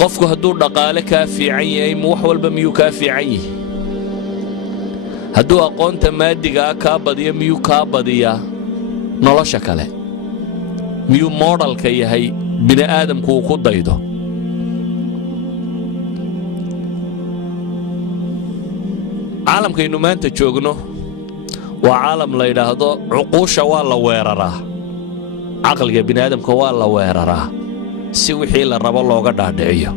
qofku hadduu dhaqaale kaa fiican yahay wax walba miyuu kaa fiican yahay hadduu aqoonta maadiga kaa badiyo miyuu kaa badiyaa nolosha kale miyuu moodalka yahay bini aadamku uu ku daydo caalamkaynu maanta joogno waa caalam la yidhaahdo cuquusha waa la weeraraa caqliga bini aadamka waa la weeraraa si wixii la rabo looga dhaadhiciyo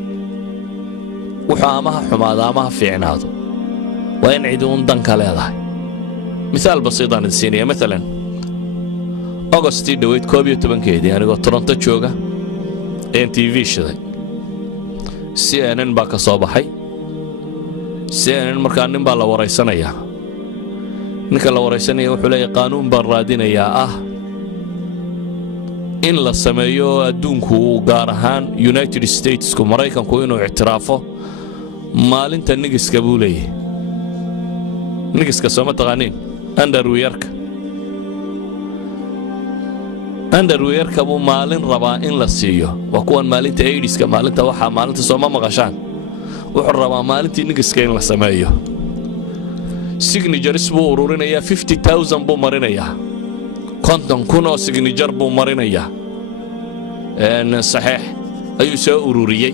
wuxuu ama ha xumaado ama ha fiicnaado waa in cidi uun danka leedahay misaal basiidaan idin siinaya maalan augustii dhoweyd 11keedii anigoo toronto jooga ayaan tv shiday CNN baa ka soo baxay CNN markaa nin baa la waraysanayaa ninka la waraysanaya wuxuu leeyahay qaanuun baan raadinayaa ah in la sameeyo adduunku gaar ahaan United Statesku Maraykanku inuu ictiraafo maalinta nigiska buu leeyahay nigiska soo ma taqaaniin underwearka buu maalin rabaa in la siiyo waa kuwan maalinta AIDS-ka maalinta waxaa maalinta soo ma maqashaan wuxuu rabaa maalintii nigiska in la sameeyo signatures buu ururinayaa 50,000 buu marinayaa 50,000 oo signature buu marinayaa saxiix ayuu soo ururiyey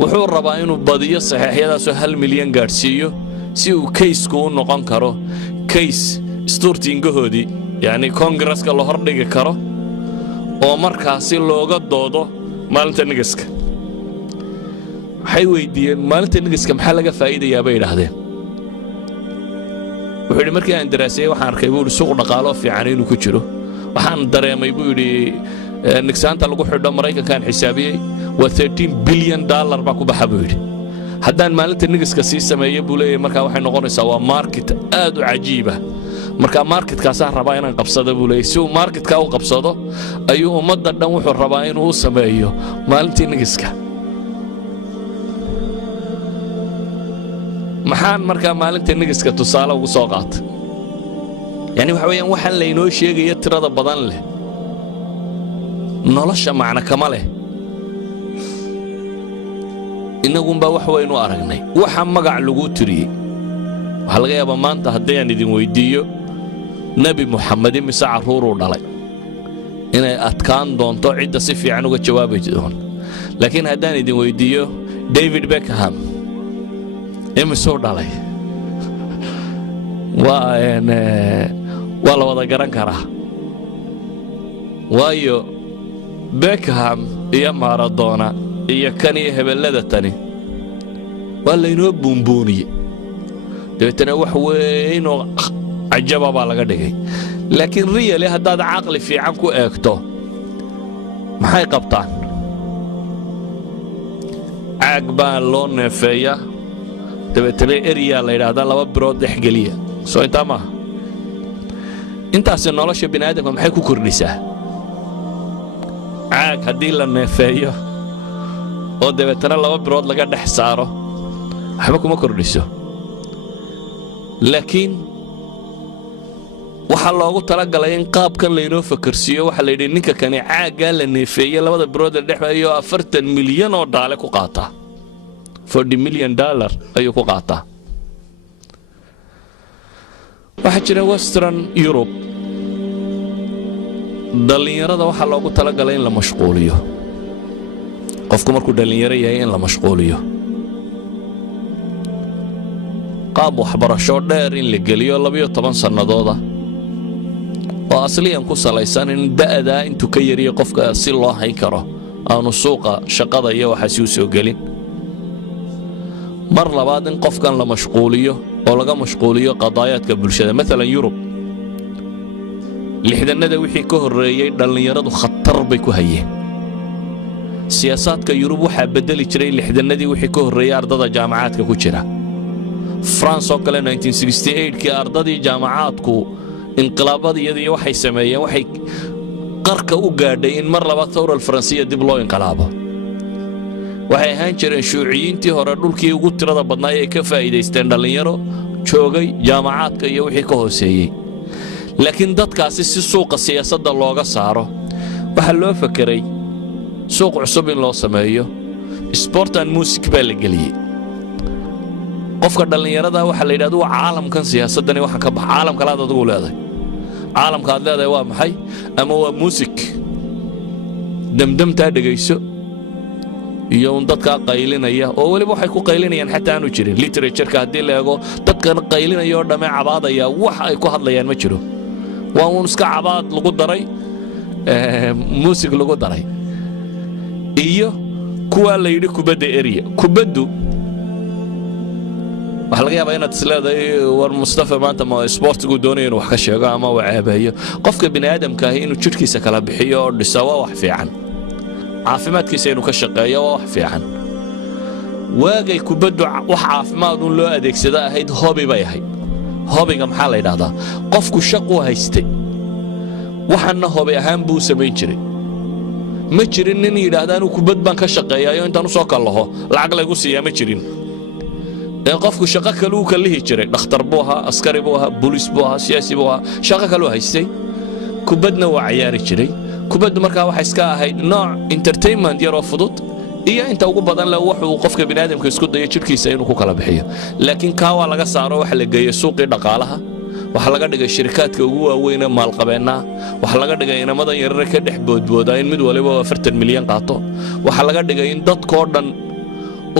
wuxuu rabaa inuu badiyo saxiixyadaasoo 1 milyan gaadhsiiyo si uu kaysku u noqon karo kays isturtiingahoodii yacni koongreska la hordhigi karo oo markaasi looga doodo maalinta nigiska waxay weydiiyeen maalinta nigiska maxaa laga faa'iidayaa bay yidhaahdeen wuxuu yidhi markii aan daraasayey waxaan arkay buu yidhi suuq dhaqaalo fiican inuu ku jiro waxaan dareemay buu yidhi nigsaanta lagu xidho maraykankaan xisaabiyey waa $13 bilyan baa ku baxa buu yidhi haddaan maalinta nigiska sii sameeyo buu leeyahay markaa waxay noqonaysaa waa market aad u cajiiba markaa marketkaasaan rabaa inaan qabsado buu leeyahay si uu marketkaa u qabsado ayuu ummadda dhan wuxuu rabaa inuu u sameeyo maalintii nigiska maxaan markaa maalinta nigiska tusaale ugu soo qaatay yani waxa weeyaan waxaan laynoo sheegaya tirada badan leh nolosha macna kama leh inagunbaa wax waynu aragnay waxa magac lagu tiriyey waxaa laga yaabaa maanta haddii aan idin weydiiyo nebi muxamed imise carruuruu dhalay inay adkaan doonto cidda si fiican uga jawaabi doon laakiin haddaan idin weydiiyo David Beckham imisuu dhalay waa la wada garan karaa waayo Beckham iyo Maradona iyo kan iyo hebellada tani waa laynoo buunbuuniyey dabeetana wax weyn oo cajaba baa laga dhigay laakiin riyali haddaad caqli fiican ku eegto maxay qabtaan caag baa loo neefeeyaa dabeetana eriyaa la yidhaahdaa 2 birood dhexgeliya soo intaa maaha intaasi nolosha bini aadamka maxay ku kordhisaa caag haddii la neefeeyo oo dabeetana 2 birood laga dhex saaro waxba kuma kordhiso laakiin waxaa loogu talagalay in qaabkan laynoo fakarsiiyo waxaa la yidhi ninka kani caaggaa la neefeeyey 2 birood la dhexeeyo $40 milyan oo dhaale ku qaataa $40 million ayuu ku qaataa waxaa jira Western Europe dhalinyarada waxaa loogu talagalay in la mashquuliyo qofku markuu dhalinyaro yahay in la mashquuliyo qaab waxbarasho dheer in la geliyo 12 sannadooda oo asliyan ku salaysan in da'da intuu ka yariyo qofka si loo hayn karo aanu suuqa shaqada iyo waxa si soo gelin mar labaad in qofkan la mashquuliyo oo laga mashquuliyo qadaayaadka bulshada mesela Yurub lixdanada wixii ka horeeyay dhalinyaradu khatar bay ku hayeen siyaasadka Yurub waxa bedeli jiray lixdanadii wixii ka horeeyay ardada jaamacaadka ku jira France oo kale 1968kii ardadii jaamacaadku inqilaabadii waxay sameeyeen waxay qarka u gaadhay in mar labaad thawra Faransiya dib loo inqilaabo waxay ahaan jireen shuuciyiintii hore dhulkii ugu tirada badnaa ee ka faa'iideysteen dhalinyaro joogay jaamacaadka iyo wixii ka hooseeyay laakiin dadkaasi si suuqa siyaasadda looga saaro waxa loo fakiray suuq cusub in loo sameeyo sport and music baa la geliyey qofka dhalinyarada waxa la yiraahdo caalamkan siyaasadani waxa ka bax caalam kale aad adigu leedahay caalamka aad leedahay waa maxay ama waa music damdamta dhageyso iyo dadka qaylinaya oo waliba waxay ku qaylinayaan xataa aanu jirin literature-ka hadii la eego dadkan qaylinaya oo dhamay cabaadaya wax ay ku hadlayaan ma jiro waa uun iska cabaad lagu daray music lagu daray iyo kuwa la yiri kubadda area kubaddu waxa laga yaabaa inaad isleedahay war Mustafa maanta ma sportigu doonay inuu wax ka sheego ama uu caabayo qofka bini'aadamka ah inuu jirkiisa kala bixiyo oo dhisawa wax fiican caafimaadkiisa inuu ka shaqeeyo wax fiican waagay kubaddu wax caafimaad loo adeegsado ahayd hobby bay ahayd hobbyga maxaa la yiraahdaa qofku shaqo haystay waxana hobby ahaan buu sameyn jiray ma jirin nin yiraahdo inuu kubad baan ka shaqeeyayo intaan soo kalaho lacag lagu siiyaa ma jirin qofku shaqo kale uu kalihi jiray dhakhtar buu ahaa askari buu ahaa booliis buu ahaa siyaasi buu ahaa shaqo kale uu haystay kubadna waa ciyaari jiray kubaddu markaa waxa iska ahayd nooc entertainment yar oo fudud iyo inta ugu badan la wuxuu qofka bini'aadamka isku dayo jirkiisa inuu ku kala bixiyo laakiin ka waa laga saaro waxa la geeyo suuqii dhaqaalaha waxa laga dhigay shirkadka ugu waaweyn ee maalqabeena waxa laga dhigay inamadan yaryar ka dhex boodbooda in mid waliba 40 milyan qaato waxa laga dhigay in dadkoo dhan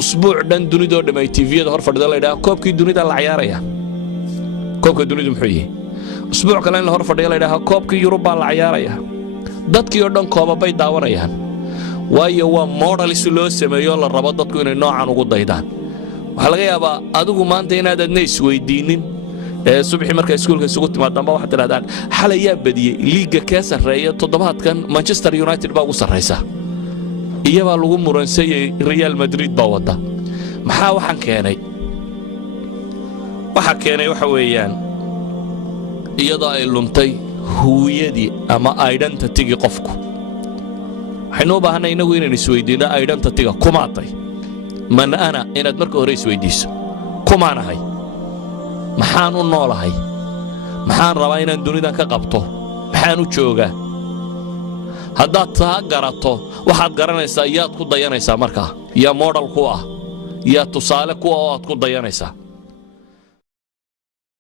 usbuuc dhan dunida oo dhamay TV-yada hor fadhida la yiraahdo koobkii dunida la ciyaaraya koobka dunida muxuu yahay usbuuc kale in la hor fadhiyo la yiraahdo koobkii Yurub la ciyaaraya dadkii oo dhan koobabay daawanayaan waayo waa model si loo sameeyo la rabo dadku inay noocan ugu daydaan waxa laga yaabaa adigu maanta inaad adna isweydiinin subaxii markay iskuulka isugu timaadaan waxa tiraadaan xalaya badiyay liiga ka sareeya toddobaadkan Manchester United baa ugu sareysa iyaba lagu muransay Real Madrid baa wada maxaa waxan keenay waxa weeyaan iyadoo ay luntay huwiyadii ama identity-ga qofku waxaynu u baahanay inagu inaan isweydiino identity-ga kumaatay man ana inaad marka hore isweydiiso kumaanahay maxaan u noolahay maxaan rabaa inaan dunidan ka qabto maxaan u joogaa haddaad taa garato waxaad garanaysaa yaad ku dayanaysaa markaa yaa model ku ah yaa tusaale ku ah oo aad ku dayanaysaa